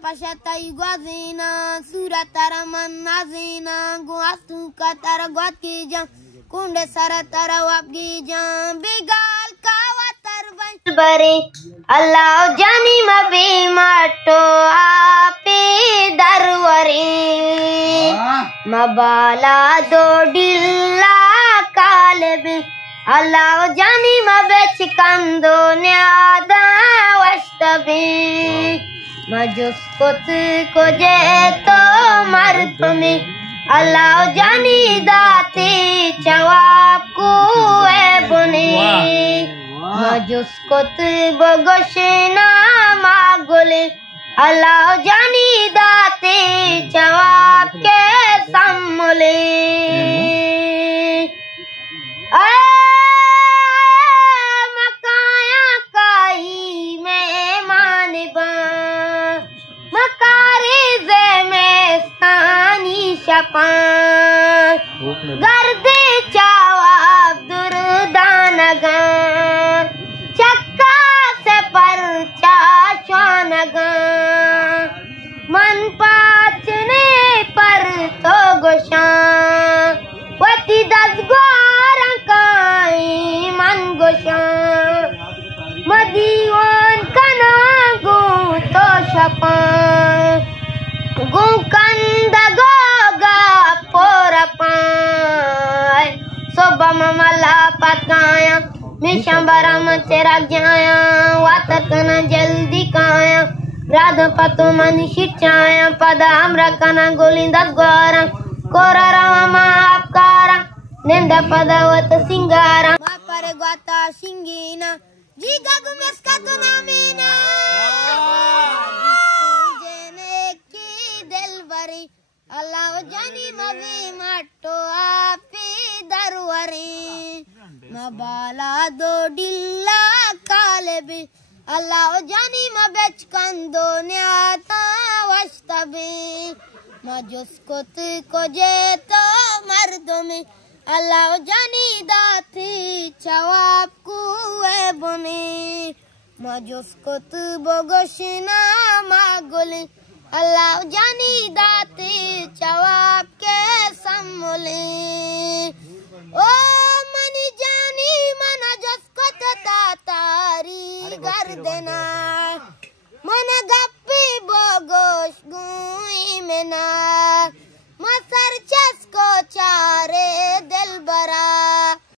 pashata iguazina, sura tara manazina, guastu katara guatki kunde sara tara wapgi bigal kawatar bari Allah jani mabi matto api darwari mabala dodilla kalebi Allah jani mabech kando nyada washtabi majuskot ko je to mardumi Allah jani dati jawab ku ebuni majuskot bogoshna magole Allah jani dati jawab ke samule makaya kai mehman ba makari ze mestani shapan garde jawab durdanaga chakka se parcha chanaga man pachne par to gosha wati das gorang kai man gosha madiwan kana go to shapa go kanda goga porapai soba mamala patgaya mishambara machera jaya watar kana jaldi kaya radha pato manishchaya pada amra kana golindas gorang kora rama apkara nenda padawat singara mapare gwata singina jiga gumeska tunamina jene ki delvari Allah jani mavi matto api darwari mabala dodilla kalebi Allah jani mabech kando nyata washtabi majuskot ko jeto mardumi Allah jani dati jawab ku ebuni majuskot bogoshna magoli Allah jani dati jawab ke samuli o mani jani mana juskot tatari gardena mana gappi bogosh gui mena